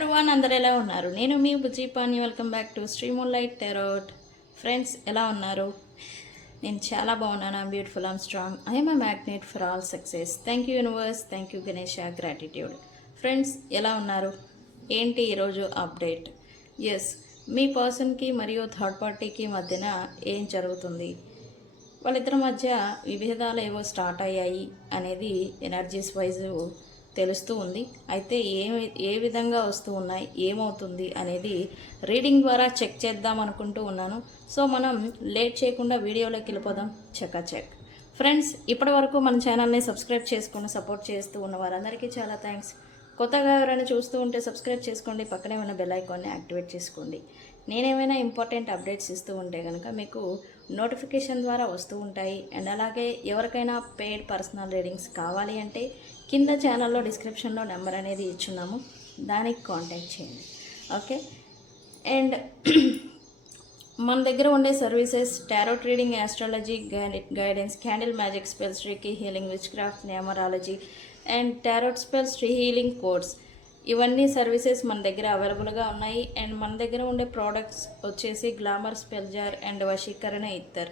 Everyone, అందరు ఎలా ఉన్నారు? నేను మీ Bujji Pani. Welcome back to Sri moonlight tarot. Friends, ఎలా ఉన్నారు? నేను చాలా బాగున్నాను. I'm beautiful, I'm strong, I'm a magnet for all success. Thank you universe, thank you Ganesha, gratitude. Friends, ఎలా ఉన్నారు? ఏంటి ఈరోజు అప్డేట్? ఎస్, మీ పర్సన్కి మరియు థర్డ్ పార్టీకి మధ్యన ఏం జరుగుతుంది? వాళ్ళిద్దరి మధ్య విభేదాలు ఏవో స్టార్ట్ అయ్యాయి అనేది ఎనర్జీస్ వైజ్ తెలుస్తూ ఉంది. అయితే ఏ విధంగా వస్తూ ఉన్నాయి, ఏమవుతుంది అనేది రీడింగ్ ద్వారా చెక్ చేద్దాం అనుకుంటూ ఉన్నాను. సో మనం లేట్ చేయకుండా వీడియోలోకి వెళ్ళిపోదాం. చెక్. ఫ్రెండ్స్, ఇప్పటి వరకు మన ఛానల్ని సబ్స్క్రైబ్ చేసుకుని సపోర్ట్ చేస్తూ ఉన్న వారందరికీ చాలా థ్యాంక్స్. కొత్తగా ఎవరైనా చూస్తూ ఉంటే సబ్స్క్రైబ్ చేసుకోండి, పక్కనే ఉన్న బెల్ ఐకాన్ని యాక్టివేట్ చేసుకోండి. నేనేమైనా ఇంపార్టెంట్ అప్డేట్స్ ఇస్తూ ఉంటే కనుక మీకు నోటిఫికేషన్ ద్వారా వస్తూ ఉంటాయి. అండ్ అలాగే ఎవరికైనా పెయిడ్ పర్సనల్ రీడింగ్స్ కావాలి అంటే కింద ఛానల్లో డిస్క్రిప్షన్లో నెంబర్ అనేది ఇచ్చున్నాము, దానికి కాంటాక్ట్ చేయండి. ఓకే. అండ్ మన దగ్గర ఉండే services tarot reading, astrology guidance, candle magic spells, reiki healing, which craft, numerology and tarot spells, tree healing codes, ఇవన్నీ సర్వీసెస్ మన దగ్గర అవైలబుల్గా ఉన్నాయి. అండ్ మన దగ్గర ఉండే ప్రోడక్ట్స్ వచ్చేసి గ్లామర్, స్పెల్ జార్ అండ్ వశీకరణ ఇత్తర్.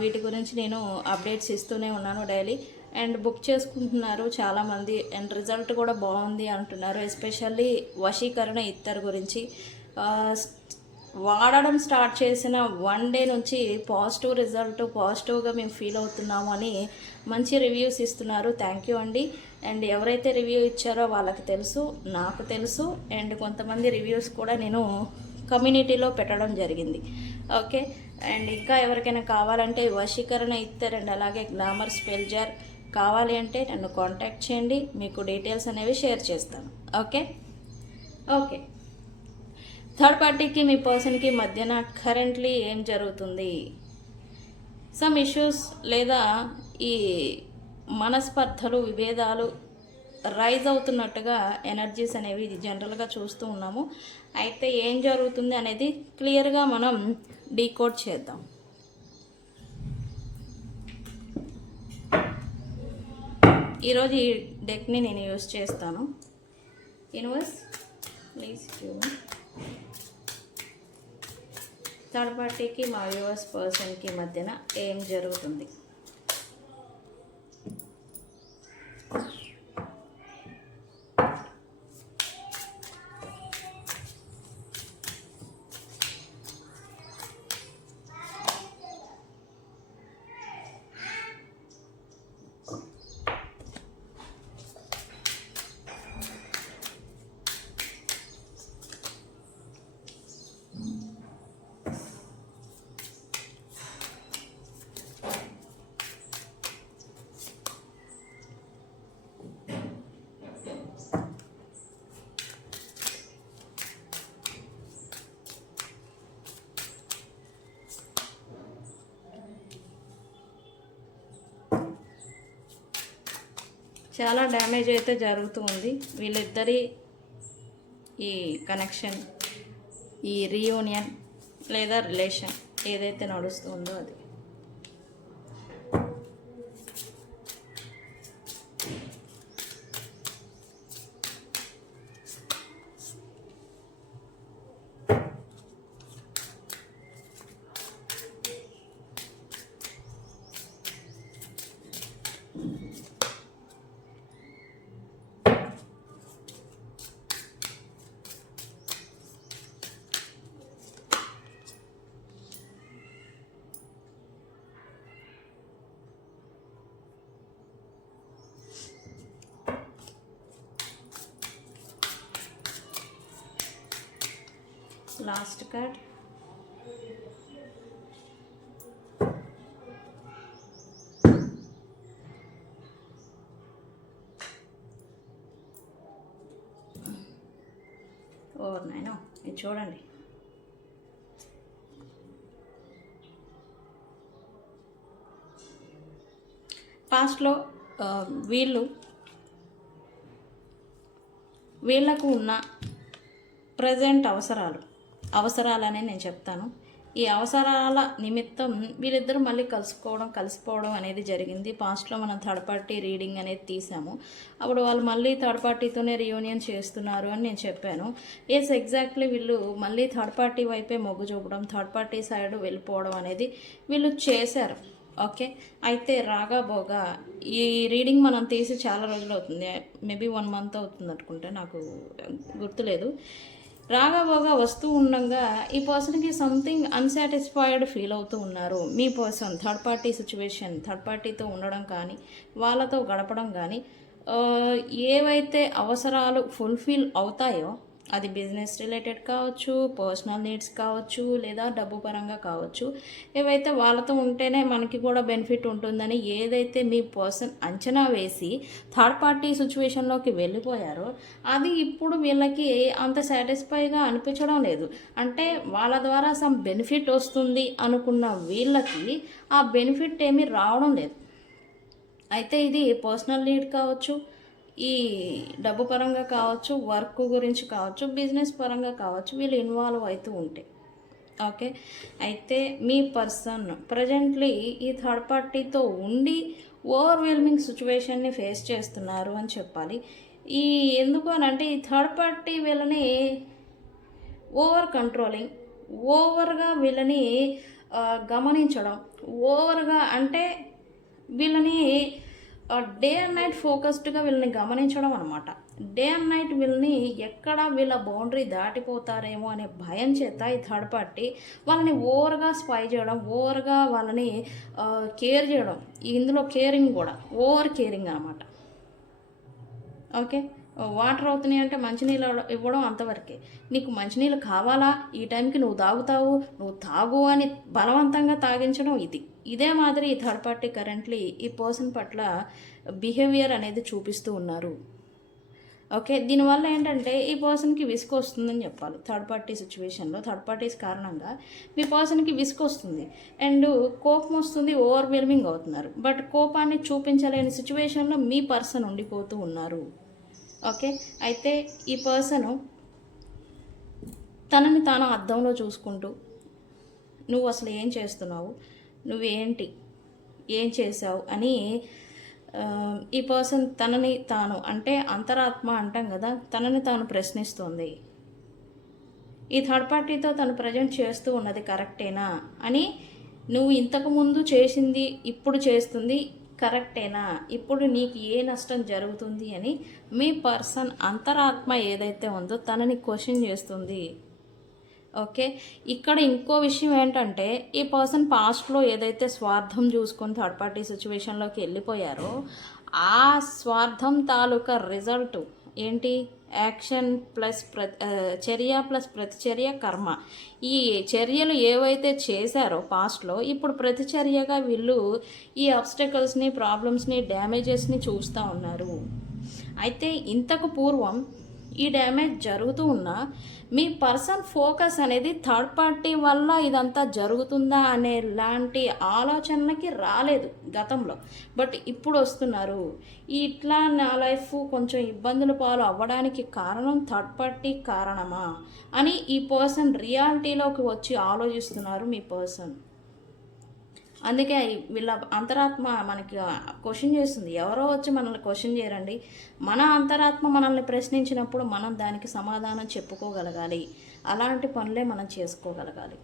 వీటి గురించి నేను అప్డేట్స్ ఇస్తూనే ఉన్నాను డైలీ. అండ్ బుక్ చేసుకుంటున్నారు చాలామంది, అండ్ రిజల్ట్ కూడా బాగుంది అంటున్నారు. ఎస్పెషల్లీ వశీకరణ ఇత్తర్ గురించి వాడడం స్టార్ట్ చేసిన 1 డే నుంచి పాజిటివ్ రిజల్ట్, పాజిటివ్గా మేము ఫీల్ అవుతున్నాము అని మంచి రివ్యూస్ ఇస్తున్నారు. థ్యాంక్ యూ అండి. అండ్ ఎవరైతే రివ్యూ ఇచ్చారో వాళ్ళకి తెలుసు, నాకు తెలుసు. అండ్ కొంతమంది రివ్యూస్ కూడా నేను కమ్యూనిటీలో పెట్టడం జరిగింది. ఓకే. అండ్ ఇంకా ఎవరికైనా కావాలంటే వశీకరణ ఇత్తర్ అండ్ అలాగే గ్లామర్, స్పెల్ జార్ కావాలి అంటే నన్ను కాంటాక్ట్ చేయండి, మీకు డీటెయిల్స్ అనేవి షేర్ చేస్తాను. ఓకే. థర్డ్ పార్టీకి మీ పర్సన్కి మధ్యన కరెంట్లీ ఏం జరుగుతుంది? సమ్ ఇష్యూస్ లేదా ఈ మనస్పర్ధలు, విభేదాలు రైజ్ అవుతున్నట్టుగా ఎనర్జీస్ అనేవి జనరల్గా చూస్తూ ఉన్నాము. అయితే ఏం జరుగుతుంది అనేది క్లియర్గా మనం డీకోడ్ చేద్దాం. ఈరోజు ఈ డెక్ని నేను యూజ్ చేస్తాను. యూనివర్స్, ప్లీజ్ థర్డ్ పార్టీకి మా వ్యూవర్స్ పర్సన్కి మధ్యన ఏం జరుగుతుంది? చాలా డ్యామేజ్ అయితే జరుగుతూ ఉంది వీళ్ళిద్దరి ఈ కనెక్షన్, ఈ రీయూనియన్ లేదా రిలేషన్ ఏదైతే నడుస్తుందో అది. Last card, over 9. ఇది చూడండి. పాస్ట్లో వీళ్ళకు ఉన్న ప్రజెంట్ అవసరాలనే నేను చెప్తాను. ఈ అవసరాల నిమిత్తం వీళ్ళిద్దరూ మళ్ళీ కలిసిపోవడం అనేది జరిగింది. పాస్ట్లో మనం థర్డ్ పార్టీ రీడింగ్ అనేది తీసాము. అప్పుడు వాళ్ళు మళ్ళీ థర్డ్ పార్టీతోనే రియూనియన్ చేస్తున్నారు అని నేను చెప్పాను. ఎగ్జాక్ట్లీ వీళ్ళు మళ్ళీ థర్డ్ పార్టీ వైపే మొగ్గు చూపడం, థర్డ్ పార్టీ సైడ్ వెళ్ళిపోవడం అనేది వీళ్ళు చేశారు. ఓకే, అయితే రాగాబోగా ఈ రీడింగ్ మనం తీసి చాలా రోజులు అవుతుంది, మేబీ 1 month అవుతుంది అనుకుంటే, నాకు గుర్తులేదు. రాగాబోగా వస్తూ ఉండగా ఈ పర్సన్కి సంథింగ్ అన్సాటిస్ఫైడ్ ఫీల్ అవుతూ ఉన్నారు. మీ person third party situation, third పార్టీతో ఉండడం కానీ వాళ్ళతో గడపడం కానీ ఏవైతే అవసరాలు ఫుల్ఫిల్ అవుతాయో, అది బిజినెస్ రిలేటెడ్ కావచ్చు, పర్సనల్ నీడ్స్ కావచ్చు, లేదా డబ్బు పరంగా కావచ్చు, ఏవైతే వాళ్ళతో ఉంటేనే మనకి కూడా బెనిఫిట్ ఉంటుందని ఏదైతే మీ పర్సన్ అంచనా వేసి థర్డ్ పార్టీ సిచ్యువేషన్లోకి వెళ్ళిపోయారో అది ఇప్పుడు వీళ్ళకి అంత సాటిస్ఫైగా అనిపించడం లేదు. అంటే వాళ్ళ ద్వారా సమ్ బెనిఫిట్ వస్తుంది అనుకున్న వీళ్ళకి ఆ బెనిఫిట్ ఏమీ రావడం లేదు. అయితే ఇది పర్సనల్ నీడ్ కావచ్చు, ఈ డబ్బు పరంగా కావచ్చు, వర్క్ గురించి కావచ్చు, బిజినెస్ పరంగా కావచ్చు, వీళ్ళు ఇన్వాల్వ్ అవుతూ ఉంటే. ఓకే, అయితే మీ పర్సన్ ప్రజెంట్లీ ఈ థర్డ్ పార్టీతో ఉండి ఓవర్వెల్మింగ్ సిచ్యువేషన్ని ఫేస్ చేస్తున్నారు అని చెప్పాలి. ఎందుకు అని అంటే ఈ థర్డ్ పార్టీ వీళ్ళని ఓవర్ కంట్రోలింగ్, ఓవర్గా వీళ్ళని గమనించడం, ఓవర్గా అంటే వీళ్ళని డే అండ్ నైట్ ఫోకస్డ్గా వీళ్ళని గమనించడం అనమాట. డే అండ్ నైట్ వీళ్ళని ఎక్కడ వీళ్ళ బౌండరీ దాటిపోతారేమో అనే భయం చేత ఈ థర్డ్ పార్టీ వాళ్ళని ఓవర్గా స్పై చేయడం, ఓవర్గా వాళ్ళని కేర్ చేయడం, ఇందులో కేరింగ్ కూడా ఓవర్ కేరింగ్ అనమాట. ఓకే, వాటర్ అవుతున్నాయి అంటే మంచినీళ్ళు ఇవ్వడం అంతవరకే. నీకు మంచినీళ్ళు కావాలా, ఈ టైంకి నువ్వు తాగుతావు, నువ్వు తాగు అని బలవంతంగా తాగించడం ఇదే మాదిరి ఈ థర్డ్ పార్టీ కరెంట్లీ ఈ పర్సన్ పట్ల బిహేవియర్ అనేది చూపిస్తూ ఉన్నారు. ఓకే, దీనివల్ల ఏంటంటే ఈ పర్సన్కి విసుగు వస్తుందని చెప్పాలి. థర్డ్ పార్టీ సిచ్యువేషన్లో థర్డ్ పార్టీస్ కారణంగా మీ పర్సన్కి విసుగు వస్తుంది అండ్ కోపం వస్తుంది, ఓవర్వెల్మింగ్ అవుతున్నారు. బట్ కోపాన్ని చూపించలేని సిచ్యువేషన్లో మీ పర్సన్ ఉండిపోతూ ఉన్నారు. ఓకే, అయితే ఈ పర్సను తనని తాను అద్దంలో చూసుకుంటూ నువ్వు అసలు ఏం చేస్తున్నావు, నువ్వేంటి, ఏం చేసావు అని ఈ పర్సన్ తనని తాను, అంటే అంతరాత్మ అంటాం కదా, తనని తాను ప్రశ్నిస్తుంది. ఈ థర్డ్ పార్టీతో తను ప్రజెంట్ చేస్తూ ఉన్నది కరెక్టేనా అని, నువ్వు ఇంతకుముందు చేసింది ఇప్పుడు చేస్తుంది కరెక్టేనా, ఇప్పుడు నీకు ఏ నష్టం జరుగుతుంది అని మీ పర్సన్ అంతరాత్మ ఏదైతే ఉందో తనని క్వశ్చన్ చేస్తుంది. ఓకే, ఇక్కడ ఇంకో విషయం ఏంటంటే ఈ పర్సన్ పాస్ట్లో ఏదైతే స్వార్థం చూసుకొని థర్డ్ పార్టీ సిచ్యువేషన్లోకి వెళ్ళిపోయారో ఆ స్వార్థం తాలూకా రిజల్ట్ ఏంటి, యాక్షన్ ప్లస్ చర్య ప్లస్ ప్రతిచర్య కర్మ. ఈ చర్యలు ఏవైతే చేశారో పాస్ట్లో ఇప్పుడు ప్రతిచర్యగా వీళ్ళు ఈ ఆబ్స్టకల్స్ని, ప్రాబ్లమ్స్ని, డ్యామేజెస్ని చూస్తూ ఉన్నారు. అయితే ఇంతకు పూర్వం ఈ డ్యామేజ్ జరుగుతూ ఉన్నా మీ పర్సన్ ఫోకస్ అనేది థర్డ్ పార్టీ వల్ల ఇదంతా జరుగుతుందా అనే లాంటి ఆలోచనకి రాలేదు గతంలో. బట్ ఇప్పుడు వస్తున్నారు. ఇట్లా నా లైఫ్ కొంచెం ఇబ్బందుల పాలు అవ్వడానికి కారణం థర్డ్ పార్టీ కారణమా అని ఈ పర్సన్ రియాలిటీలోకి వచ్చి ఆలోచిస్తున్నారు మీ పర్సన్. అందుకే వీళ్ళ అంతరాత్మ మనకి క్వశ్చన్ చేస్తుంది. ఎవరో వచ్చి మనల్ని క్వశ్చన్ చేయరండి, మన అంతరాత్మ మనల్ని ప్రశ్నించినప్పుడు మనం దానికి సమాధానం చెప్పుకోగలగాలి. అలాంటి పనులే మనం చేసుకోగలగాలి.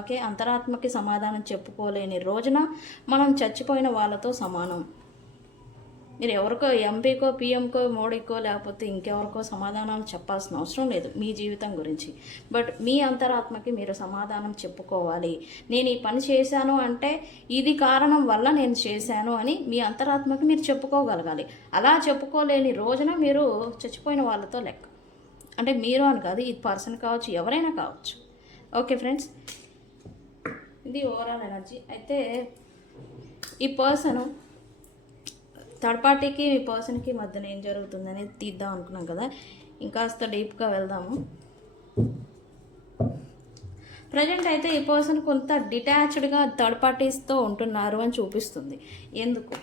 ఓకే, అంతరాత్మకి సమాధానం చెప్పుకోలేని రోజున మనం చచ్చిపోయిన వాళ్ళతో సమానం. మీరు ఎవరికో ఎంపీకో, పిఎంకో, మోడీకో లేకపోతే ఇంకెవరికో సమాధానాలు చెప్పాల్సిన అవసరం లేదు మీ జీవితం గురించి. బట్ మీ అంతరాత్మకి మీరు సమాధానం చెప్పుకోవాలి. నేను ఈ పని చేశాను అంటే ఇది కారణం వల్ల నేను చేశాను అని మీ అంతరాత్మకి మీరు చెప్పుకోగలగాలి. అలా చెప్పుకోలేని రోజున మీరు చచ్చిపోయిన వాళ్ళతో లెక్క. అంటే మీరు అని కాదు, ఈ పర్సన్ కావచ్చు, ఎవరైనా కావచ్చు. ఓకే ఫ్రెండ్స్, ఇది ఓవరాల్ ఎనర్జీ. అయితే ఈ పర్సను థర్డ్ పార్టీకి ఈ పర్సన్కి మధ్యన ఏం జరుగుతుందనేది తీద్దాం అనుకున్నాం కదా, ఇంకాస్త డీప్గా వెళ్దాము. ప్రజెంట్ అయితే ఈ పర్సన్ కొంత డిటాచ్డ్గా థర్డ్ పార్టీస్తో ఉంటున్నారు అని చూపిస్తుంది. ఎందుకు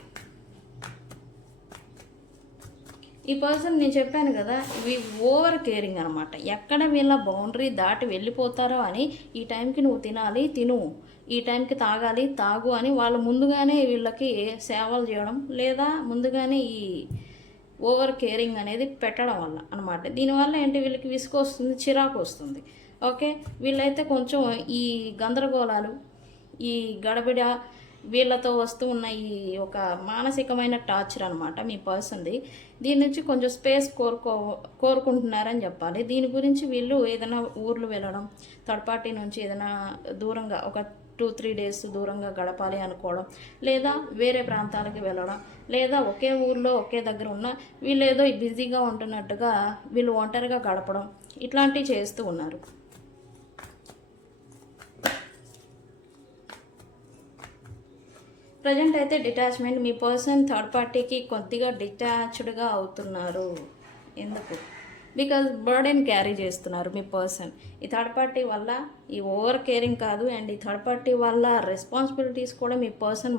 ఈ పర్సన్ నేను చెప్పాను కదా, ఓవర్ కేరింగ్ అనమాట. ఎక్కడ వీళ్ళ బౌండరీ దాటి వెళ్ళిపోతారో అని, ఈ టైంకి నువ్వు తినాలి తిను, ఈ టైంకి తాగాలి తాగు అని వాళ్ళు ముందుగానే వీళ్ళకి సేవలు చేయడం, లేదా ముందుగానే ఈ ఓవర్ కేరింగ్ అనేది పెట్టడం వల్ల అనమాట. దీనివల్ల ఏంటి, వీళ్ళకి విసుగు వస్తుంది, చిరాకు వస్తుంది. ఓకే, వీళ్ళైతే కొంచెం ఈ గందరగోళాలు, ఈ గడబిడ, వీళ్ళతో వస్తూ ఉన్న ఈ ఒక మానసికమైన టార్చర్ అనమాట మీ పర్సన్ది. దీని నుంచి కొంచెం స్పేస్ కోరుకుంటున్నారని చెప్పాలి. దీని గురించి వీళ్ళు ఏదైనా ఊర్లు వెళ్ళడం, థర్డ్ పార్టీ నుంచి ఏదైనా దూరంగా ఒక 2-3 డేస్ దూరంగా గడపాలి అనుకోవడం, లేదా వేరే ప్రాంతాలకు వెళ్ళడం, లేదా ఒకే ఊర్లో ఒకే దగ్గర ఉన్న వీళ్ళు ఏదో బిజీగా ఉంటున్నట్టుగా వీళ్ళు ఒంటరిగా గడపడం, ఇట్లాంటివి చేస్తూ ఉన్నారు. ప్రజెంట్ అయితే డిటాచ్మెంట్, మీ పర్సన్ థర్డ్ పార్టీకి కొద్దిగా డిటాచ్డ్గా అవుతున్నారు. ఎందుకు? బికాజ్ బర్డెన్ క్యారీ చేస్తున్నారు మీ పర్సన్. ఈ థర్డ్ పార్టీ వల్ల ఈ ఓవర్ కేరింగ్ కాదు, అండ్ ఈ థర్డ్ పార్టీ వల్ల రెస్పాన్సిబిలిటీస్ కూడా మీ పర్సన్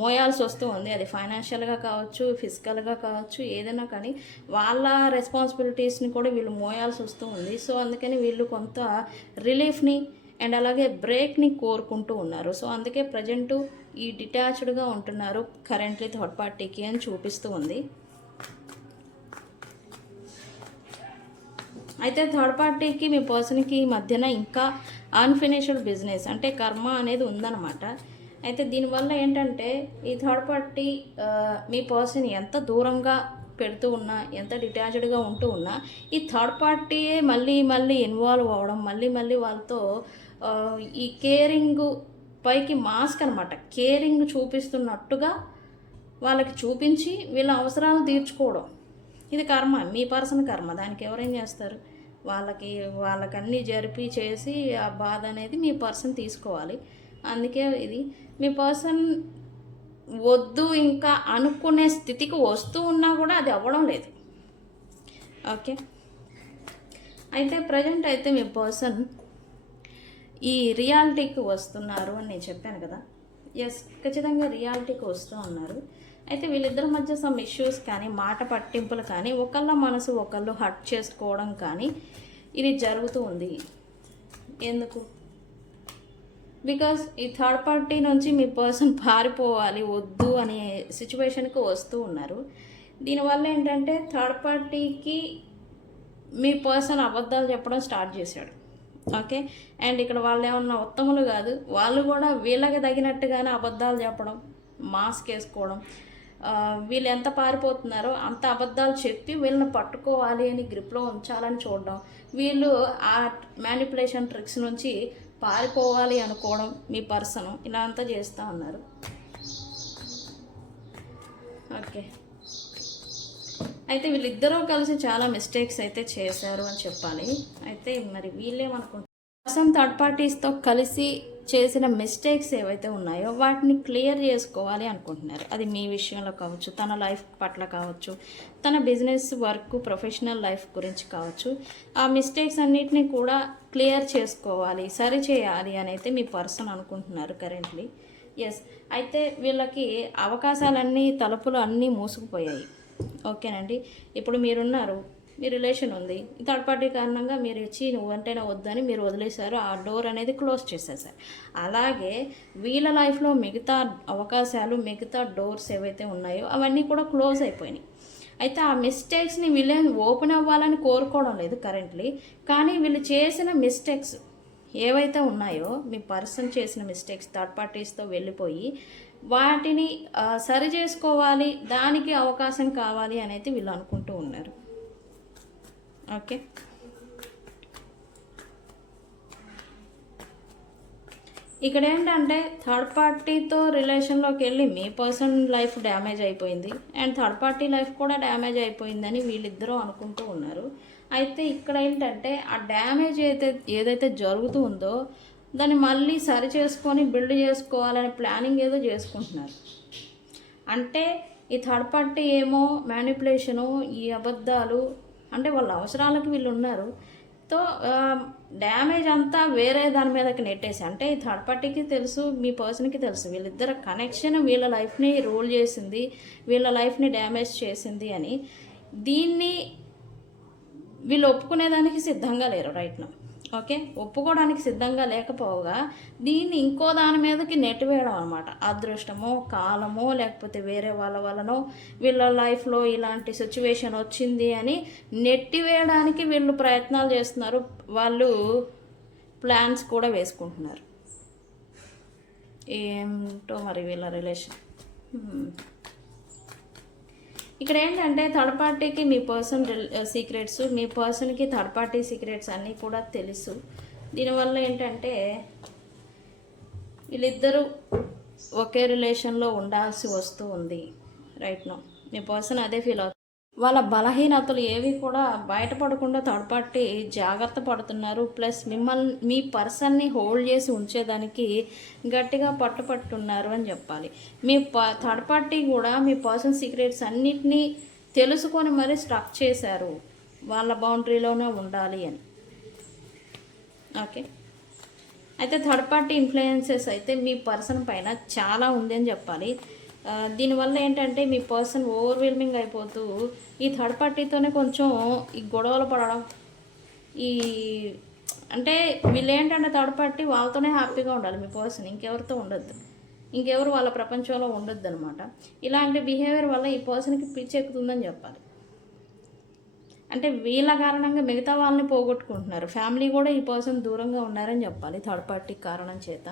మోయాల్సి వస్తూ ఉంది. అది ఫైనాన్షియల్గా కావచ్చు, ఫిజికల్గా కావచ్చు, ఏదైనా కానీ వాళ్ళ రెస్పాన్సిబిలిటీస్ని కూడా వీళ్ళు మోయాల్సి వస్తూ ఉంది. సో అందుకని వీళ్ళు కొంత రిలీఫ్ని అండ్ అలాగే బ్రేక్ని కోరుకుంటూ ఉన్నారు. సో అందుకే ప్రజెంటు ఈ డిటాచ్డ్గా ఉంటున్నారు కరెంట్లీ థర్డ్ పార్టీకి అని చూపిస్తూ ఉంది. అయితే థర్డ్ పార్టీకి మీ పర్సన్కి మధ్యన ఇంకా అన్ఫినిష్డ్ బిజినెస్ అంటే కర్మ అనేది ఉందన్నమాట. అయితే దీనివల్ల ఏంటంటే ఈ థర్డ్ పార్టీ మీ పర్సన్ ఎంత దూరంగా పెడుతూ ఉన్నా, ఎంత డిటాచ్డ్గా ఉంటూ ఉన్నా, ఈ థర్డ్ పార్టీయే మళ్ళీ మళ్ళీ ఇన్వాల్వ్ అవ్వడం, మళ్ళీ మళ్ళీ వాళ్ళతో ఈ కేరింగ్ పైకి మాస్క్ అనమాట, కేరింగ్ చూపిస్తున్నట్టుగా వాళ్ళకి చూపించి వీళ్ళ అవసరాలు తీర్చుకోవడం. ఇది కర్మ, మీ పర్సన్ కర్మ. దానికి ఎవరేం చేస్తారు? వాళ్ళకన్నీ జరిపి చేసి ఆ బాధ అనేది మీ పర్సన్ తీసుకోవాలి. అందుకే ఇది మీ పర్సన్ వద్దు ఇంకా అనుకునే స్థితికి వస్తూ ఉన్నా కూడా అది అవ్వడం లేదు. ఓకే, అయితే ప్రజెంట్ అయితే మీ పర్సన్ ఈ రియాలిటీకి వస్తున్నారు అని నేను చెప్పాను కదా. ఎస్, ఖచ్చితంగా రియాలిటీకి వస్తూ ఉన్నారు. అయితే వీళ్ళిద్దరి మధ్య సమ్ ఇష్యూస్ కానీ, మాట పట్టింపులు కానీ, ఒకళ్ళ మనసు ఒకళ్ళు హర్ట్ చేసుకోవడం కానీ ఇది జరుగుతూ ఉంది. ఎందుకు? బికాజ్ ఈ థర్డ్ పార్టీ నుంచి మీ పర్సన్ పారిపోవాలి, వద్దు అనే సిచ్యువేషన్కి వస్తూ ఉన్నారు. దీనివల్ల ఏంటంటే థర్డ్ పార్టీకి మీ పర్సన్ అబద్ధాలు చెప్పడం స్టార్ట్ చేశాడు. ఓకే, అండ్ ఇక్కడ వాళ్ళు ఏమన్నా ఉత్తములు కాదు, వాళ్ళు కూడా వీళ్ళకి తగినట్టుగానే అబద్ధాలు చెప్పడం, మాస్క్ వేసుకోవడం, వీళ్ళు ఎంత పారిపోతున్నారో అంత అబద్ధాలు చెప్పి వీళ్ళని పట్టుకోవాలి అని గ్రిప్లో ఉంచాలని చూడడం, వీళ్ళు ఆ మ్యానిపులేషన్ ట్రిక్స్ నుంచి పారిపోవాలి అనుకోవడం మీ పర్సన్ ఇలా అంతా చేస్తూ ఉన్నారు. ఓకే, అయితే వీళ్ళిద్దరూ కలిసి చాలా మిస్టేక్స్ అయితే చేశారు అని చెప్పాలి. అయితే మరి వీళ్ళేమనుకుంటారు, పర్సన్ థర్డ్ పార్టీస్తో కలిసి చేసిన మిస్టేక్స్ ఏవైతే ఉన్నాయో వాటిని క్లియర్ చేసుకోవాలి అనుకుంటున్నారు. అది మీ విషయంలో కావచ్చు, తన లైఫ్ పట్ల కావచ్చు, తన బిజినెస్ వర్క్ ప్రొఫెషనల్ లైఫ్ గురించి కావచ్చు. ఆ మిస్టేక్స్ అన్నిటినీ కూడా క్లియర్ చేసుకోవాలి, సరి చేయాలి అని అయితే మీ పర్సన్ అనుకుంటున్నారు కరెంట్లీ. ఎస్, అయితే వీళ్ళకి అవకాశాలన్నీ, తలుపులు అన్నీ మూసుకుపోయాయి. ఓకేనండి, ఇప్పుడు మీరున్నారు, మీ రిలేషన్ ఉంది, థర్డ్ పార్టీ కారణంగా మీరు ఇచ్చి నువ్వంటేనే వద్దని మీరు వదిలేశారు, ఆ డోర్ అనేది క్లోజ్ చేసేసారు. అలాగే వీళ్ళ లైఫ్లో మిగతా అవకాశాలు, మిగతా డోర్స్ ఏవైతే ఉన్నాయో అవన్నీ కూడా క్లోజ్ అయిపోయినాయి. అయితే ఆ మిస్టేక్స్ని వీళ్ళేం ఓపెన్ అవ్వాలని కోరుకోవడం లేదు కరెంట్లీ, కానీ వీళ్ళు చేసిన మిస్టేక్స్ ఏవైతే ఉన్నాయో, మీ పర్సన్ చేసిన మిస్టేక్స్ థర్డ్ పార్టీస్తో వెళ్ళిపోయి వాటిని సరి చేసుకోవాలి, దానికి అవకాశం కావాలి అనేది వీళ్ళు అనుకుంటూ ఉన్నారు. ఓకే, ఇక్కడ ఏంటంటే థర్డ్ పార్టీతో రిలేషన్లోకి వెళ్ళి మీ పర్సన్ లైఫ్ డ్యామేజ్ అయిపోయింది, అండ్ థర్డ్ పార్టీ లైఫ్ కూడా డ్యామేజ్ అయిపోయిందని వీళ్ళిద్దరూ అనుకుంటూ ఉన్నారు. అయితే ఇక్కడ ఏంటంటే ఆ డ్యామేజ్ ఏదైతే జరుగుతూ ఉందో దాన్ని మళ్ళీ సరి చేసుకొని బిల్డ్ చేసుకోవాలనే ప్లానింగ్ ఏదో చేసుకుంటున్నారు. అంటే ఈ థర్డ్ పార్టీ ఏమో మ్యానిపులేషను, ఈ అబద్ధాలు, అంటే వాళ్ళ అవసరాలకు వీళ్ళు ఉన్నారు. తో డ్యామేజ్ అంతా వేరే దాని మీదకి నెట్టేసి, అంటే ఈ థర్డ్ పార్టీకి తెలుసు, మీ పర్సన్కి తెలుసు, వీళ్ళిద్దరు కనెక్షన్ వీళ్ళ లైఫ్ని రూల్ చేసింది, వీళ్ళ లైఫ్ని డ్యామేజ్ చేసింది అని. దీన్ని వీళ్ళు ఒప్పుకునేదానికి సిద్ధంగా లేరు రైట్ నా. ఓకే, ఒప్పుకోవడానికి సిద్ధంగా లేకపోగా దీన్ని ఇంకో దాని మీదకి నెట్టివేయడం అనమాట. అదృష్టమో కాలమో లేకపోతే వేరే వాళ్ళ వల్లనో వీళ్ళ లైఫ్లో ఇలాంటి సిచ్యువేషన్ వచ్చింది అని నెట్టివేయడానికి వీళ్ళు ప్రయత్నాలు చేస్తున్నారు. వాళ్ళు ప్లాన్స్ కూడా వేసుకుంటున్నారు. ఏంటో మరి వీళ్ళ రిలేషన్. ఇక్కడ ఏంటంటే థర్డ్ పార్టీకి మీ పర్సన్ సీక్రెట్స్, మీ పర్సన్కి థర్డ్ పార్టీ సీక్రెట్స్ అన్నీ కూడా తెలుసు. దీనివల్ల ఏంటంటే వీళ్ళిద్దరూ ఒకే రిలేషన్లో ఉండాల్సి వస్తూ ఉంది రైట్ నో. మీ పర్సన్ అదే ఫీల్ అవుతుంది. వాళ్ళ బలహీనతలు ఏవి కూడా బయటపడకుండా థర్డ్ పార్టీ జాగ్రత్త పడుతున్నారు. ప్లస్ మీ పర్సన్ని హోల్డ్ చేసి ఉంచేదానికి గట్టిగా పట్టుపట్టున్నారు అని చెప్పాలి. మీ థర్డ్ పార్టీ కూడా మీ పర్సన్ సీక్రెట్స్ అన్నిటినీ తెలుసుకొని మరీ స్ట్రక్ చేశారు, వాళ్ళ బౌండరీలోనే ఉండాలి అని. ఓకే, అయితే థర్డ్ పార్టీ ఇన్ఫ్లుయెన్సెస్ అయితే మీ పర్సన్ పైన చాలా ఉంది అని చెప్పాలి. దీనివల్ల ఏంటంటే మీ పర్సన్ ఓవర్వెల్మింగ్ అయిపోతూ ఈ థర్డ్ పార్టీతోనే కొంచెం ఈ గొడవలు పడడం, ఈ అంటే వీళ్ళు ఏంటంటే థర్డ్ పార్టీ వాళ్ళతోనే హ్యాపీగా ఉండాలి మీ పర్సన్, ఇంకెవరితో ఉండొద్దు, ఇంకెవరు వాళ్ళ ప్రపంచంలో ఉండొద్దు అనమాట. ఇలాంటి బిహేవియర్ వల్ల ఈ పర్సన్కి పిచ్చి ఎక్కుతుందని చెప్పాలి. అంటే వీళ్ళ కారణంగా మిగతా వాళ్ళని పోగొట్టుకుంటున్నారు. ఫ్యామిలీ కూడా ఈ పర్సన్ దూరంగా ఉన్నారని చెప్పాలి థర్డ్ పార్టీ కారణం చేత.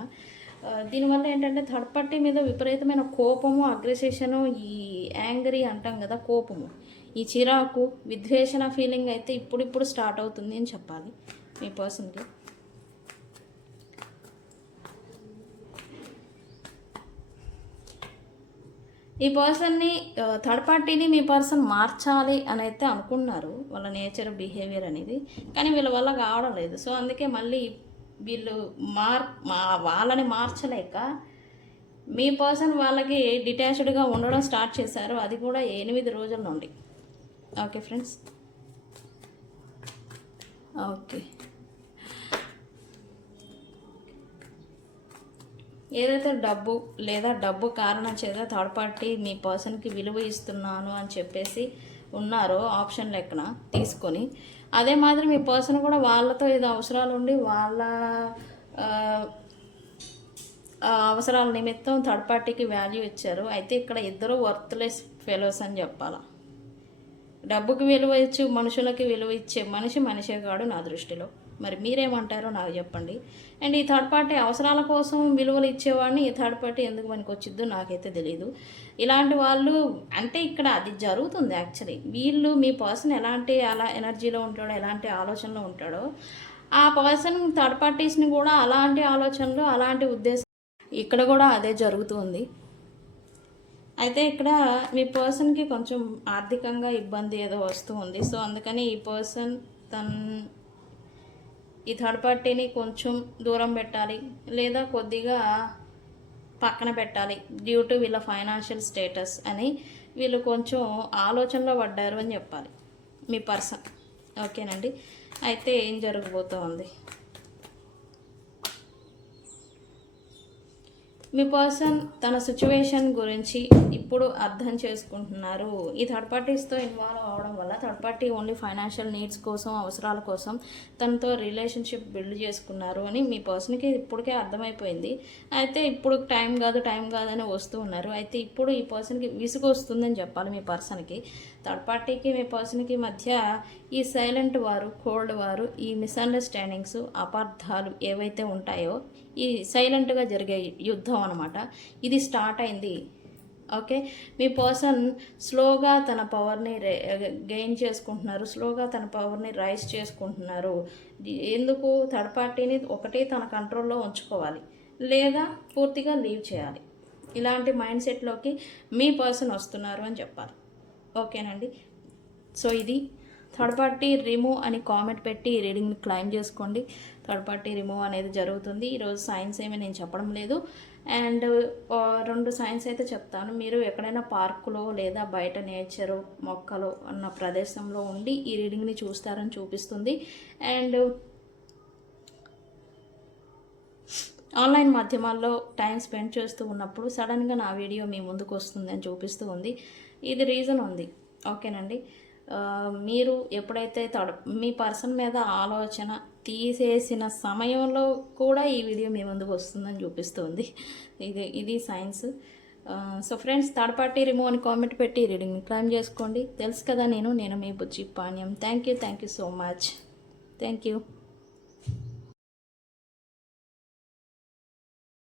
దీనివల్ల ఏంటంటే థర్డ్ పార్టీ మీద విపరీతమైన కోపము, అగ్రెసేషను, ఈ యాంగ్రీ అంటాం కదా, కోపము, ఈ చిరాకు, విద్వేషణ ఫీలింగ్ అయితే ఇప్పుడిప్పుడు స్టార్ట్ అవుతుంది అని చెప్పాలి మీ పర్సన్కి. ఈ పర్సన్ని థర్డ్ పార్టీని మీ పర్సన్ మార్చాలి అని అయితే అనుకున్నారు, వాళ్ళ నేచర్ బిహేవియర్ అనేది, కానీ వీళ్ళ వల్ల కావడం లేదు. సో అందుకే మళ్ళీ వీళ్ళు వాళ్ళని మార్చలేక మీ పర్సన్ వాళ్ళకి డిటాచ్డ్గా ఉండడం స్టార్ట్ చేశారు, అది కూడా 8 రోజుల నుండి. ఓకే ఫ్రెండ్స్, ఓకే, ఏదైతే డబ్బు లేదా డబ్బు కారణం చేత థర్డ్ పార్టీ మీ పర్సన్కి విలువ ఇస్తున్నాను అని చెప్పేసి ఉన్నారో ఆప్షన్ లెక్కన తీసుకొని, అదే మాదిరి మీ పర్సన్ కూడా వాళ్ళతో ఏదో అవసరాలు ఉండి వాళ్ళ అవసరాల నిమిత్తం థర్డ్ పార్టీకి వాల్యూ ఇచ్చారు. అయితే ఇక్కడ ఇద్దరు వర్త్లెస్ ఫెలోస్ అని చెప్పాలా. డబ్బుకి విలువ ఇచ్చి మనుషులకి విలువ ఇచ్చే మనిషే కాడు నా దృష్టిలో. మరి మీరేమంటారో నాకు చెప్పండి. అండ్ ఈ థర్డ్ పార్టీ అవసరాల కోసం విలువలు ఇచ్చేవాడిని ఈ థర్డ్ పార్టీ ఎందుకు మనకు వచ్చిద్దో నాకైతే తెలియదు. ఇలాంటి వాళ్ళు అంటే ఇక్కడ అది జరుగుతుంది యాక్చువల్లీ. వీళ్ళు మీ పర్సన్ ఎలాంటి ఎనర్జీలో ఉంటాడో, ఎలాంటి ఆలోచనలో ఉంటాడో, ఆ పర్సన్ థర్డ్ పార్టీస్ని కూడా అలాంటి ఆలోచనలు, అలాంటి ఉద్దేశం ఇక్కడ కూడా అదే జరుగుతుంది. అయితే ఇక్కడ మీ పర్సన్కి కొంచెం ఆర్థికంగా ఇబ్బంది ఏదో వస్తూ ఉంది. సో అందుకని ఈ పర్సన్ ఈ థర్డ్ పార్టీని కొంచెం దూరం పెట్టాలి లేదా కొద్దిగా పక్కన పెట్టాలి డ్యూ టు వీళ్ళ ఫైనాన్షియల్ స్టేటస్ అని వీళ్ళు కొంచెం ఆలోచనలో పడ్డారు అని చెప్పాలి మీ పర్సన్. ఓకేనండి, అయితే ఏం జరగబోతోంది? మీ పర్సన్ తన సిచ్యువేషన్ గురించి ఇప్పుడు అర్థం చేసుకుంటున్నారు. ఈ థర్డ్ పార్టీస్తో ఇన్వాల్వ్ అవడం వల్ల third party only financial needs కోసం, అవసరాల కోసం తనతో రిలేషన్షిప్ బిల్డ్ చేసుకున్నారు అని మీ పర్సన్కి ఇప్పటికే అర్థమైపోయింది. అయితే ఇప్పుడు టైం కాదని వస్తూ ఉన్నారు. అయితే ఇప్పుడు ఈ పర్సన్కి విసుగు వస్తుందని చెప్పాలి మీ పర్సన్కి. థర్డ్ పార్టీకి మీ పర్సన్కి మధ్య ఈ సైలెంట్ వారు, కోల్డ్ వారు, ఈ మిస్అండర్స్టాండింగ్స్, అపార్థాలు ఏవైతే ఉంటాయో, ఈ సైలెంట్గా జరిగే యుద్ధం అనమాట, ఇది స్టార్ట్ అయింది. ఓకే, మీ పర్సన్ స్లోగా తన పవర్ని గెయిన్ చేసుకుంటున్నారు, స్లోగా తన పవర్ని రైజ్ చేసుకుంటున్నారు. ఎందుకు? థర్డ్ పార్టీని ఒకటి తన కంట్రోల్లో ఉంచుకోవాలి లేదా పూర్తిగా లీవ్ చేయాలి. ఇలాంటి మైండ్ సెట్లోకి మీ పర్సన్ వస్తున్నారు అని చెప్పాలి. ఓకేనండి, సో ఇది థర్డ్ పార్టీ రిమూవ్ అని కామెంట్ పెట్టి రీడింగ్ని క్లైమ్ చేసుకోండి. థర్డ్ పార్టీ రిమూవ్ అనేది జరుగుతుంది. ఈరోజు సైన్స్ ఏమీ నేను చెప్పడం లేదు. అండ్ 2 సైన్స్ అయితే చెప్తాను. మీరు ఎక్కడైనా పార్కులో లేదా బయట నేచరు, మొక్కలు అన్న ప్రదేశంలో ఉండి ఈ రీడింగ్ని చూస్తారని చూపిస్తుంది. అండ్ ఆన్లైన్ మాధ్యమాల్లో టైం స్పెండ్ చేస్తూ ఉన్నప్పుడు సడన్గా నా వీడియో మీ ముందుకు వస్తుంది అని చూపిస్తూ ఉంది. ఇది రీజన్ ఉంది. ఓకేనండి, మీరు ఎప్పుడైతే మీ పర్సన్ మీద ఆలోచన తీసేసిన సమయంలో కూడా ఈ వీడియో మీ ముందుకు వస్తుందని చూపిస్తుంది. ఇది science. So friends, third party remove అని కామెంట్ పెట్టి రీడింగ్ని క్లైమ్ చేసుకోండి. తెలుసు కదా నేను మీ Bujji Panyam. Thank you so much. Thank you.